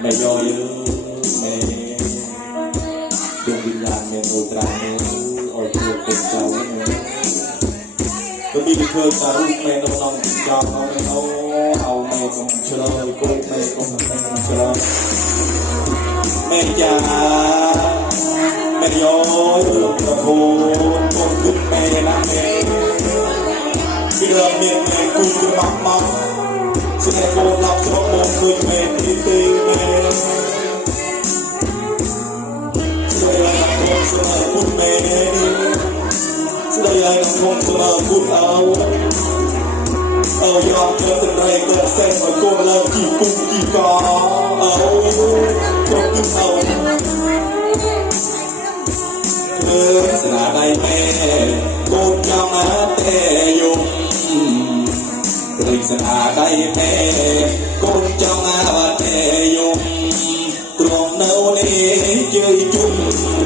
แม่ยอเยอะแม่ดวงวิญญาณแม่โนตราเนื้ออ่อยตัวเป็นเจ้าเนื้อก็มีเพื่อนการุณแม่น้องนองจิงจอมเอาแม่เอาเอาแม่กำเชลยกุ้ยแม่กำแม่กำเชลยแม่จ๋าแม่ยอยเรื่องกระโพนคงขึ้นแม่นะแม่ที่เริ่มเมียนแม่กูจะมักมัก sẽ vô lọc cho một người mẹ đi tìm mẹ sẽ សថាដៃទេកូនចង់អាបាត់ទេយំត្រង់នៅនេះជើជុំ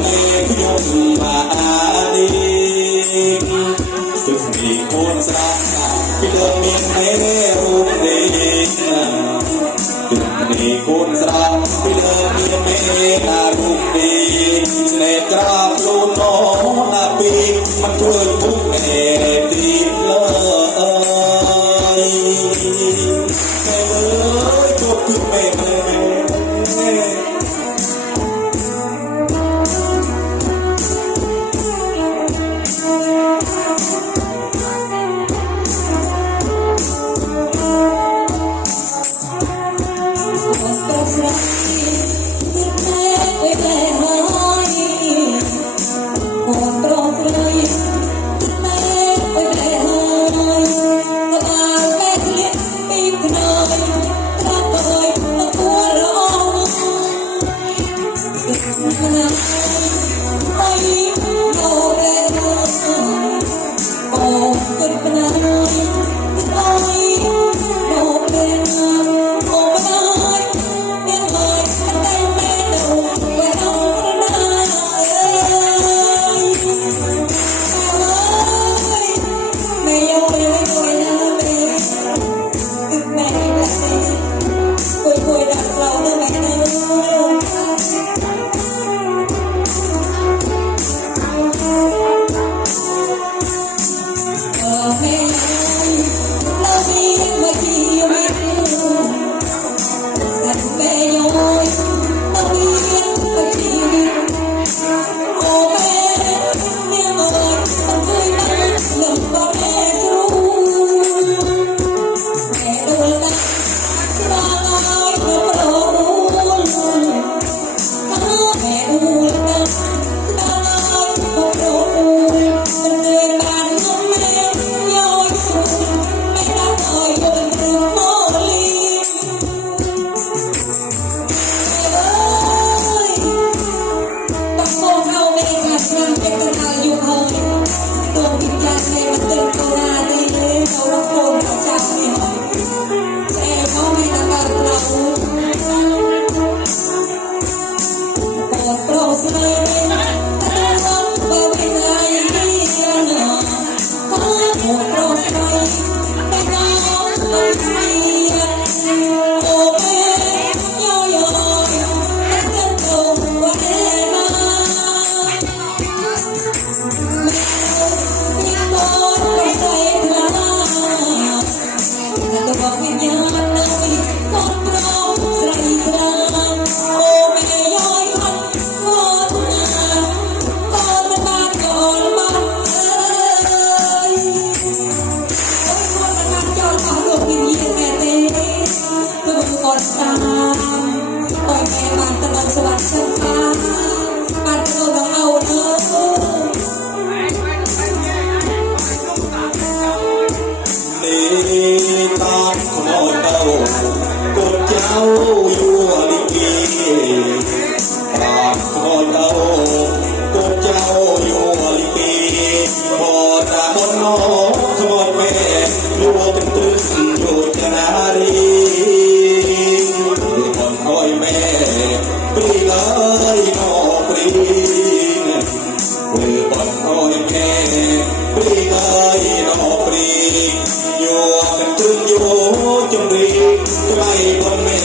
តែខ្ញុំបាទនេះសឹកស្មីកូនស្រាពីលើមានទេរូបនេះនេះកូនស្រាពីលើមានទេណារូបនេះណែត្រាខ្លួនមកណាពីមិនធ្វើគុំ another ពេលបាត់អោយគេព្រីកហើយណោព្រីយោកន្ទឹងយោជំរីក្រៃបនមេ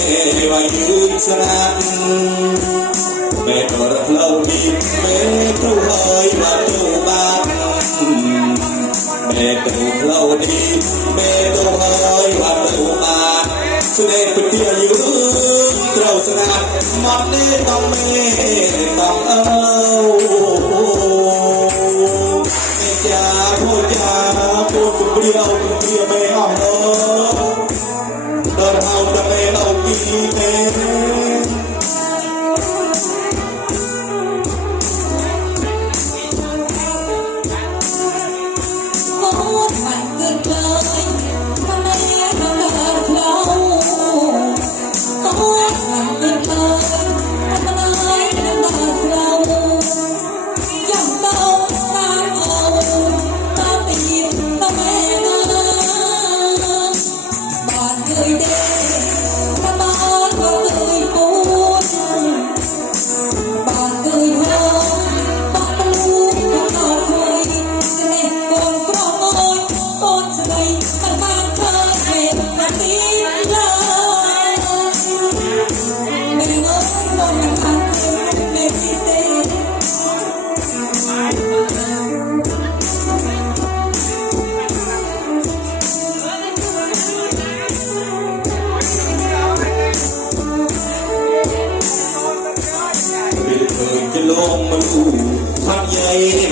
វាយឺនស្នាប់មេក៏រកលោពីមេព្រោះហើយបាត់ มอดนี้ต้องมีต้องเอ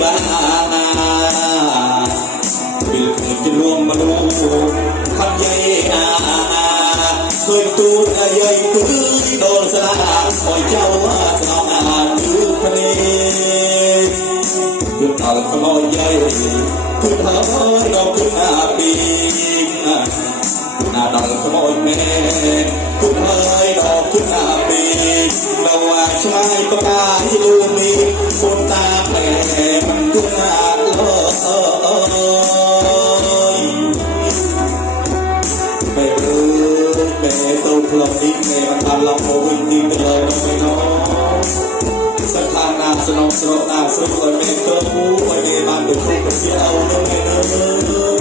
บ้างวิลคุมจะรวมมาดูคำใหญ่อาเคยตูดใหญ่ตื้อโดนสลากคอยเจ้าสาวอาดูพเนจุดเอาขโมยใหญ่คือเธอเราคืออาปีนาดังขโมยแม่คือเธอ ระหว่างชายประกาศที่ลูมีฝนตาแผลมันดุนาลอยแม่เอ้ยแม่ตกลงดิแม่มันทำลำโวิ่งดปเลยนไม่น้องสักทางน้ำสนองสนองน้ำสุกเลยแม่เกิดไปเย่บ้านดือคกัเสียอาน้องแม่เอ้ย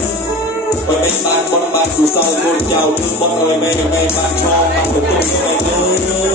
ไปแม่บ้านบนบ้านสู่เศร้าคนเจ้าคือบนเลยแม่แม่บ้านชอบตั้งต่ตัวแม่เอ้ย